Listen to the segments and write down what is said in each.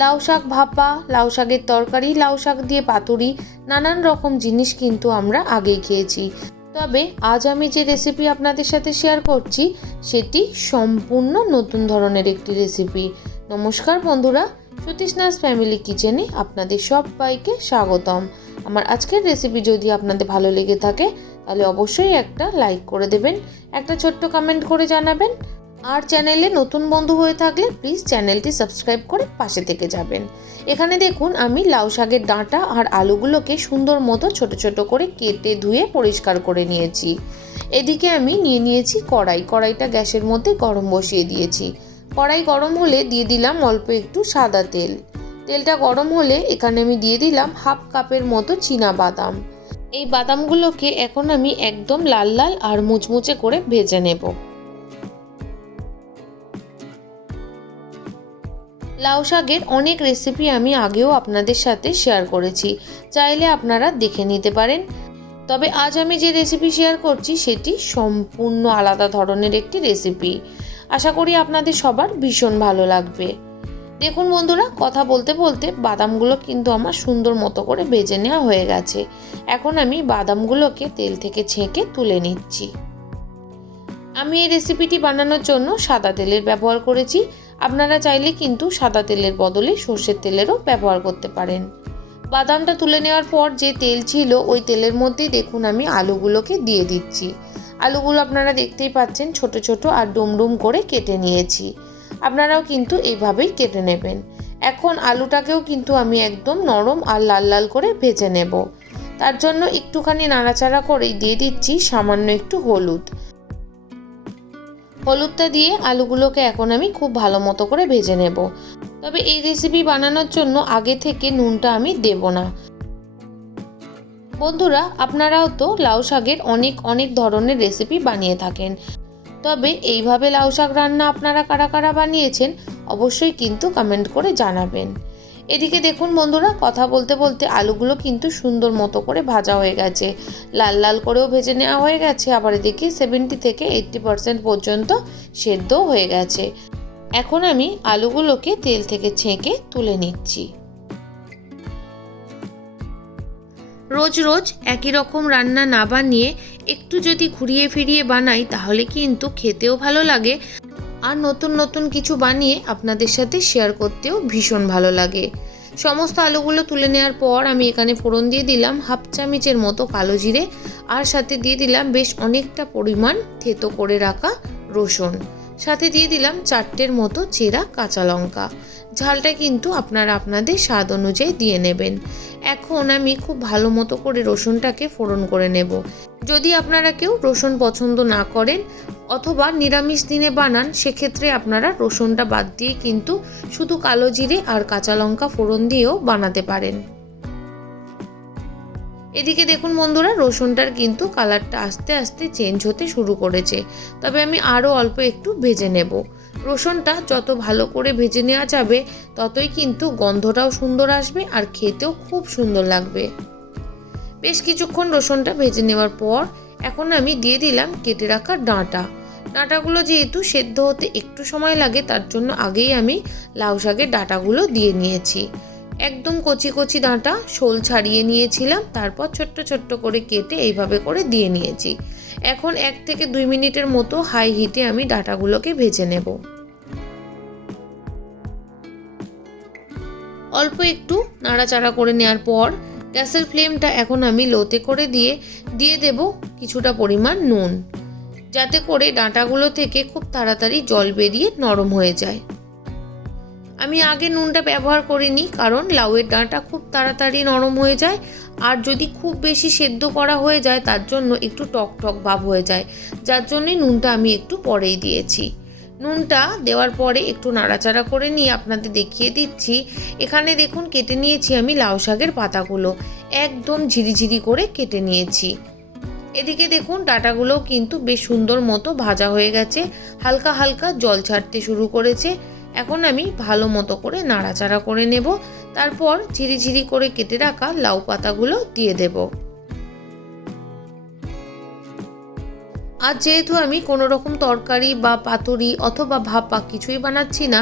লাউ শাক ভাপা, লাউ শাকের তরকারি, লাউ শাক দিয়ে পাতুরি, নানান রকম জিনিস কিন্তু আমরা আগেই খেয়েছি। তবে আজ আমি যে রেসিপি আপনাদের সাথে শেয়ার করছি সেটি সম্পূর্ণ নতুন ধরনের একটি রেসিপি। নমস্কার বন্ধুরা, সতীশনাথ ফ্যামিলি কিচেনে আপনাদের সবাইকে স্বাগতম। আমার আজকের রেসিপি যদি আপনাদের ভালো লেগে থাকে তাহলে অবশ্যই একটা লাইক করে দেবেন, একটা ছোট্ট কমেন্ট করে জানাবেন। আর চ্যানেলে নতুন বন্ধু হয়ে থাকলে প্লিজ চ্যানেলটি সাবস্ক্রাইব করে পাশে থেকে যাবেন। এখানে দেখুন আমি লাউ শাকের ডাঁটা আর আলুগুলোকে সুন্দর মতো ছোট ছোট করে কেটে ধুয়ে পরিষ্কার করে নিয়েছি। এদিকে আমি নিয়ে নিয়েছি কড়াইটা গ্যাসের মধ্যে গরম বসিয়ে দিয়েছি। কড়াই গরম হলে দিয়ে দিলাম অল্প একটু সাদা তেল। তেলটা গরম হলে এখানে আমি দিয়ে দিলাম হাফ কাপের মতো চীনা বাদাম। এই বাদামগুলোকে এখন আমি একদম লাল লাল আর মুচমুচে করে ভেজে নেব। লাউ শাকের অনেক রেসিপি আমি আগেও আপনাদের সাথে শেয়ার করেছি, চাইলে আপনারা দেখে নিতে পারেন। তবে আজ আমি যে রেসিপি শেয়ার করছি সেটি সম্পূর্ণ আলাদা ধরনের একটি রেসিপি। আশা করি আপনাদের সবার ভীষণ ভালো লাগবে। দেখুন বন্ধুরা, কথা বলতে বলতে বাদামগুলো কিন্তু আমার সুন্দর মতো করে ভেজে নেওয়া হয়ে গেছে। এখন আমি বাদামগুলোকে তেল থেকে ছেঁকে তুলে নিচ্ছি। আমি এই রেসিপিটি বানানোর জন্য সাদা তেলের ব্যবহার করেছি। আপনারা চাইলে কিন্তু সাদা তেলের বদলে সর্ষের তেলেরও ব্যবহার করতে পারেন। বাদামটা তুলে নেওয়ার পর যে তেল ছিল ওই তেলের মধ্যেই দেখুন আমি আলুগুলোকে দিয়ে দিচ্ছি। আলুগুলো আপনারা দেখতেই পাচ্ছেন ছোট ছোট আর ডুমডুম করে কেটে নিয়েছি। আপনারাও কিন্তু এইভাবেই কেটে নেবেন। এখন আলুটাকেও কিন্তু আমি একদম নরম আর লাল লাল করে ভেজে নেব। তার জন্য একটুখানি নাড়াচাড়া করেই দিয়ে দিচ্ছি সামান্য একটু হলুদটা দিয়ে আলুগুলোকে এখন আমি খুব ভালো মতো করে ভেজে নেব। তবে এই রেসিপি বানানোর জন্য আগে থেকে নুনটা আমি দেব না। বন্ধুরা, আপনারাও তো লাউ শাকের অনেক ধরনের রেসিপি বানিয়ে থাকেন, তবে এইভাবে লাউ শাক রান্না আপনারা কারা কারা বানিয়েছেন অবশ্যই কিন্তু কমেন্ট করে জানাবেন। এদিকে দেখুন বন্ধুরা, কথা বলতে বলতে আলুগুলো কিন্তু সুন্দর মতো করে ভাজা হয়ে গেছে, লাল লাল করেও ভেজে নেওয়া হয়ে গেছে। আবার এদিকে 70 থেকে 80% পর্যন্ত সেদ্ধ হয়ে গেছে। এখন আমি আলুগুলোকে তেল থেকে ছেঁকে তুলে নিচ্ছি। রোজ রোজ একই রকম রান্না না বানিয়ে একটু যদি ঘুরিয়ে ফিরিয়ে বানাই তাহলে কিন্তু খেতেও ভালো লাগে, আর নতুন নতুন কিছু বানিয়ে আপনাদের সাথে শেয়ার করতেও ভীষণ ভালো লাগে। সমস্ত আলুগুলো তুলে নেওয়ার পর আমি এখানে ফোড়ন দিয়ে দিলাম হাফ চামচের মতো কালো জিরে, আর সাথে দিয়ে দিলাম বেশ অনেকটা পরিমাণ থেতো করে রাখা রসুন, সাথে দিয়ে দিলাম 4টের মতো চেরা কাঁচা লঙ্কা। ঝালটা কিন্তু আপনারা আপনাদের স্বাদ অনুযায়ী দিয়ে নেবেন। এখন আমি খুব ভালো মতো করে রসুনটাকে ফোড়ন করে নেব। যদি আপনারা কেউ রসুন পছন্দ না করেন অথবা নিরামিষ দিনে বানান, সেক্ষেত্রে আপনারা রসুনটা বাদ দিয়ে কিন্তু শুধু কালো জিরে আর কাঁচা লঙ্কা ফোড়ন দিয়েও বানাতে পারেন। এদিকে দেখুন বন্ধুরা, রসুনটার কিন্তু কালারটা আস্তে আস্তে চেঞ্জ হতে শুরু করেছে, তবে আমি আরও অল্প একটু ভেজে নেব। রসুনটা যত ভালো করে ভেজে নেওয়া যাবে ততই কিন্তু গন্ধটাও সুন্দর আসবে আর খেতেও খুব সুন্দর লাগবে। বেশ কিছুক্ষণ রসুনটা ভেজে নেওয়ার পর এখন আমি দিয়ে দিলাম কেটে রাখা ডাঁটাগুলো যেহেতু সেদ্ধ হতে একটু সময় লাগে তার জন্য আগেই আমি লাউ শাকের ডাঁটাগুলো দিয়ে নিয়েছি। একদম কচি কচি ডাঁটা শোল ছাড়িয়ে নিয়েছিলাম, তারপর ছোট্ট ছোট্ট করে কেটে এইভাবে করে দিয়ে নিয়েছি। এখন 1 থেকে 2 মিনিটের মতো হাই হিটে আমি ডাঁটাগুলোকে ভেজে নেব। অল্প একটু নাড়াচাড়া করে নেওয়ার পর গ্যাসের ফ্লেমটা এখন আমি লোতে করে দিয়ে দেব কিছুটা পরিমাণ নুন, যাতে করে ডাঁটাগুলো থেকে খুব তাড়াতাড়ি জল বেরিয়ে নরম হয়ে যায়। আমি আগে নুনটা ব্যবহার করিনি, কারণ লাউয়ের ডাঁটা খুব তাড়াতাড়ি নরম হয়ে যায়, আর যদি খুব বেশি সেদ্ধ করা হয়ে যায় তার জন্য একটু টক টক ভাব হয়ে যায়, যার জন্যই নুনটা আমি একটু পরেই দিয়েছি। নুনটা দেওয়ার পরে একটু নাড়াচাড়া করে নিয়ে আপনাদের দেখিয়ে দিচ্ছি। এখানে দেখুন কেটে নিয়েছি আমি লাউ শাকের পাতাগুলো, একদম ঝিরিঝিরি করে কেটে নিয়েছি। এদিকে দেখুন ডাঁটাগুলোও কিন্তু বেশ সুন্দর মতো ভাজা হয়ে গেছে, হালকা হালকা জল ছাড়তে শুরু করেছে। এখন আমি ভালো মতো করে নাড়াচাড়া করে নেব, তারপর ঝিরিঝিরি করে কেটে রাখা লাউ পাতাগুলো দিয়ে দেব। আজ যেহেতু আমি কোনো রকম তরকারি বা পাতুরি অথবা ভাপা কিছুই বানাচ্ছি না,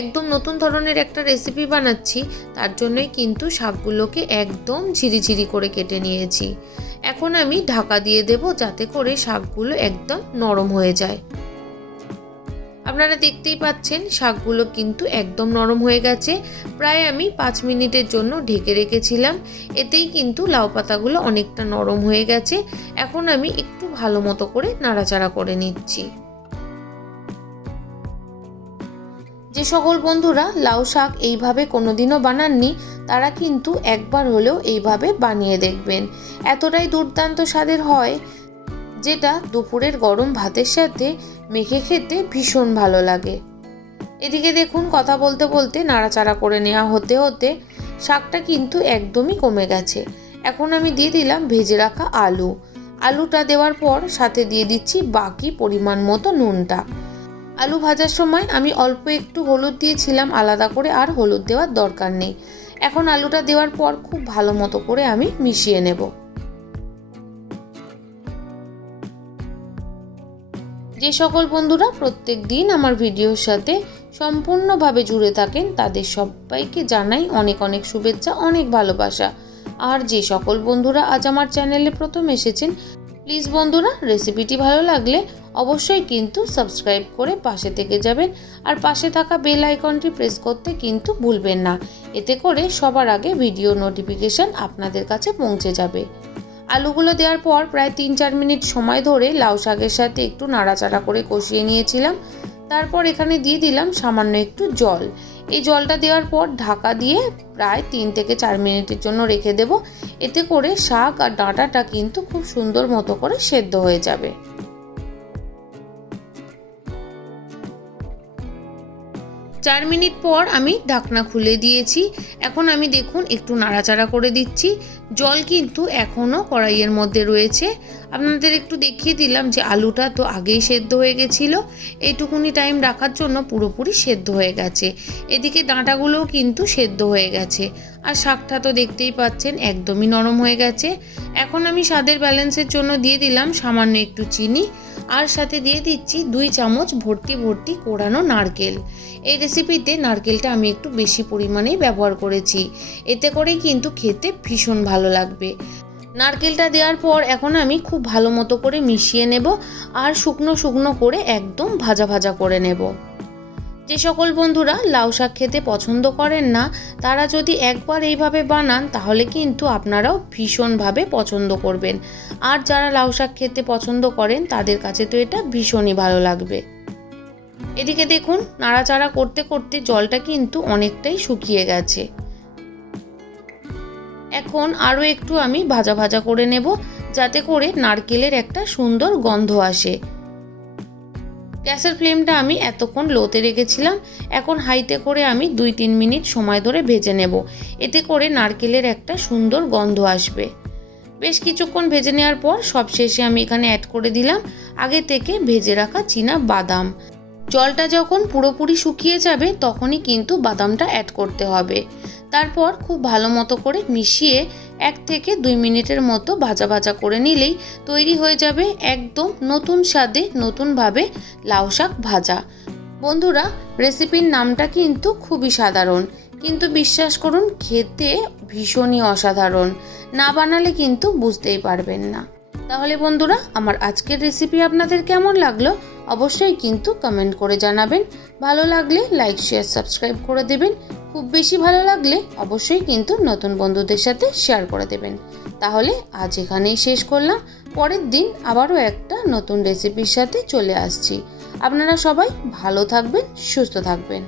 একদম নতুন ধরনের একটা রেসিপি বানাচ্ছি, তার জন্যই কিন্তু শাকগুলোকে একদম ঝিরিঝিরি করে কেটে নিয়েছি। এখন আমি ঢাকা দিয়ে দেব যাতে করে শাকগুলো একদম নরম হয়ে যায়। আপনারা দেখতেই পাচ্ছেন শাকগুলো কিন্তু একদম নরম হয়ে গেছে। প্রায় আমি 5 মিনিটের জন্য ঢেকে রেখেছিলাম, এতেই কিন্তু লাউ পাতাগুলো অনেকটা নরম হয়ে গেছে। এখন আমি একটু ভালো মতো করে নাড়াচাড়া করে নিচ্ছি। যে সকল বন্ধুরা লাউ শাক এইভাবে কোনোদিনও বানাননি, তারা কিন্তু একবার হলেও এইভাবে বানিয়ে দেখবেন। এতটাই দুর্দান্ত স্বাদের হয়, যেটা দুপুরের গরম ভাতের সাথে মেখে খেতে ভীষণ ভালো লাগে। এদিকে দেখুন, কথা বলতে বলতে নাড়াচাড়া করে নেওয়া হতে হতে শাকটা কিন্তু একদমই কমে গেছে। এখন আমি দিয়ে দিলাম ভেজে রাখা আলুটা দেওয়ার পর সাথে দিয়ে দিচ্ছি বাকি পরিমাণ মতো নুনটা। আলু ভাজার সময় আমি অল্প একটু হলুদ দিয়েছিলাম আলাদা করে, আর হলুদ দেওয়ার দরকার নেই। এখন আলুটা দেওয়ার পর খুব ভালো মতো করে আমি মিশিয়ে নেব। যে সকল বন্ধুরা প্রত্যেক দিন আমার ভিডিওর সাথে সম্পূর্ণভাবে জুড়ে থাকেন, তাদের সবাইকে জানাই অনেক অনেক শুভেচ্ছা, অনেক ভালোবাসা। আর যে সকল বন্ধুরা আজ আমার চ্যানেলে প্রথম এসেছেন, প্লিজ বন্ধুরা রেসিপিটি ভালো লাগলে অবশ্যই কিন্তু সাবস্ক্রাইব করে পাশে থেকে যাবেন, আর পাশে থাকা বেল আইকনটি প্রেস করতে কিন্তু ভুলবেন না। এতে করে সবার আগে ভিডিও নোটিফিকেশন আপনাদের কাছে পৌঁছে যাবে। আলুগুলো দেওয়ার পর প্রায় 3-4 মিনিট সময় ধরে লাউ শাকের সাথে একটু নাড়াচাড়া করে কষিয়ে নিয়েছিলাম। তারপর এখানে দিয়ে দিলাম সামান্য একটু জল। এই জলটা দেওয়ার পর ঢাকা দিয়ে প্রায় 3 থেকে 4 মিনিটের জন্য রেখে দেব। এতে করে শাক আর ডাঁটাটা কিন্তু খুব সুন্দর মতো করে সেদ্ধ হয়ে যাবে। 4 মিনিট পর আমি ঢাকনা খুলে দিয়েছি। এখন আমি দেখুন একটু নাড়াচাড়া করে দিচ্ছি। জল কিন্তু এখনও কড়াইয়ের মধ্যে রয়েছে। আপনাদের একটু দেখিয়ে দিলাম যে আলুটা তো আগেই সেদ্ধ হয়ে গেছিলো, এইটুকুনি টাইম রাখার জন্য পুরোপুরি সেদ্ধ হয়ে গেছে। এদিকে ডাঁটাগুলোও কিন্তু সেদ্ধ হয়ে গেছে, আর শাকটা তো দেখতেই পাচ্ছেন একদমই নরম হয়ে গেছে। এখন আমি স্বাদের ব্যালেন্সের জন্য দিয়ে দিলাম সামান্য একটু চিনি, আর সাথে দিয়ে দিচ্ছি 2 চামচ ভর্তি ভর্তি কোড়ানো নারকেল। এই রেসিপিতে নারকেলটা আমি একটু বেশি পরিমাণেই ব্যবহার করেছি, এতে করেই কিন্তু খেতে ভীষণ ভালো লাগবে। নারকেলটা দেওয়ার পর এখন আমি খুব ভালো মতো করে মিশিয়ে নেব, আর শুকনো শুকনো করে একদম ভাজা ভাজা করে নেব। যে সকল বন্ধুরা লাউ শাক খেতে পছন্দ করেন না, তারা যদি একবার এইভাবে বানান তাহলে কিন্তু আপনারাও ভীষণভাবে পছন্দ করবেন। আর যারা লাউ শাক খেতে পছন্দ করেন তাদের কাছে তো এটা ভীষণই ভালো লাগবে। এদিকে দেখুন নাড়াচাড়া করতে করতে জলটা কিন্তু অনেকটাই শুকিয়ে গেছে। এখন আরও একটু আমি ভাজা ভাজা করে নেব, যাতে করে নারকেলের একটা সুন্দর গন্ধ আসে। গ্যাসের ফ্লেমটা আমি এতক্ষণ লোতে রেখেছিলাম, এখন হাইতে করে আমি 2-3 মিনিট সময় ধরে ভেজে নেব। এতে করে নারকেলের একটা সুন্দর গন্ধ আসবে। বেশ কিছুক্ষণ ভেজে নেওয়ার পর সবশেষে আমি এখানে অ্যাড করে দিলাম আগে থেকে ভেজে রাখা চীনা বাদাম। জলটা যখন পুরোপুরি শুকিয়ে যাবে তখনই কিন্তু বাদামটা অ্যাড করতে হবে। তারপর খুব ভালো মতো করে মিশিয়ে 1 থেকে 2 মিনিটের মতো ভাজা ভাজা করে নিলেই তৈরি হয়ে যাবে একদম নতুন স্বাদে নতুনভাবে লাউ শাক ভাজা। বন্ধুরা রেসিপির নামটা কিন্তু খুবই সাধারণ, কিন্তু বিশ্বাস করুন খেতে ভীষণই অসাধারণ। না বানালে কিন্তু বুঝতেই পারবেন না। তাহলে বন্ধুরা আমার আজকের রেসিপি আপনাদের কেমন লাগলো অবশ্যই কিন্তু কমেন্ট করে জানাবেন। ভালো লাগলে লাইক শেয়ার সাবস্ক্রাইব করে দেবেন। খুব বেশি ভালো লাগলে অবশ্যই কিন্তু নতুন বন্ধুদের সাথে শেয়ার করে দেবেন। তাহলে আজ এখানেই শেষ করলাম, পরের দিন আবারও একটা নতুন রেসিপির সাথে চলে আসছি। আপনারা সবাই ভালো থাকবেন, সুস্থ থাকবেন।